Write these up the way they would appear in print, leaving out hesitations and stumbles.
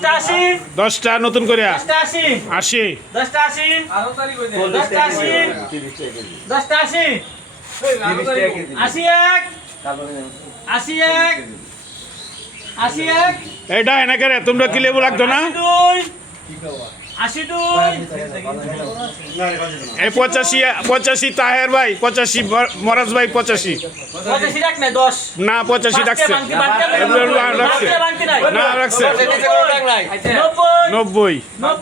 10টা 80 10টা নতুন করে 10টা 80 80 10টা 80 10টা 80 10টা 80 81 81 81 এইটা এনে করে তোমরা কি লেবু লাগতো না 82 এই 85 তাহের ভাই 85 মরাজ ভাই 85 85 রাখ না 10 না 85 ডাকছে এগুলো রাখছে না রাখছে 90 90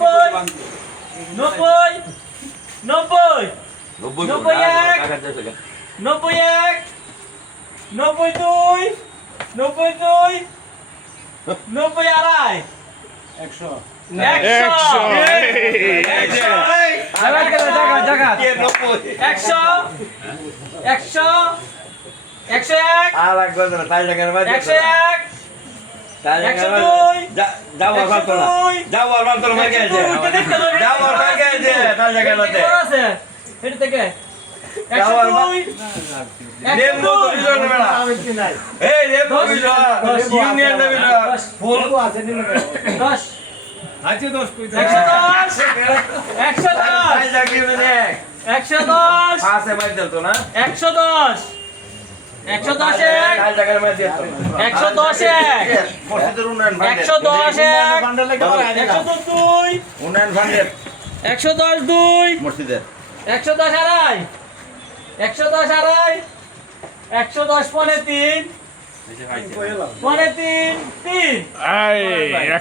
এই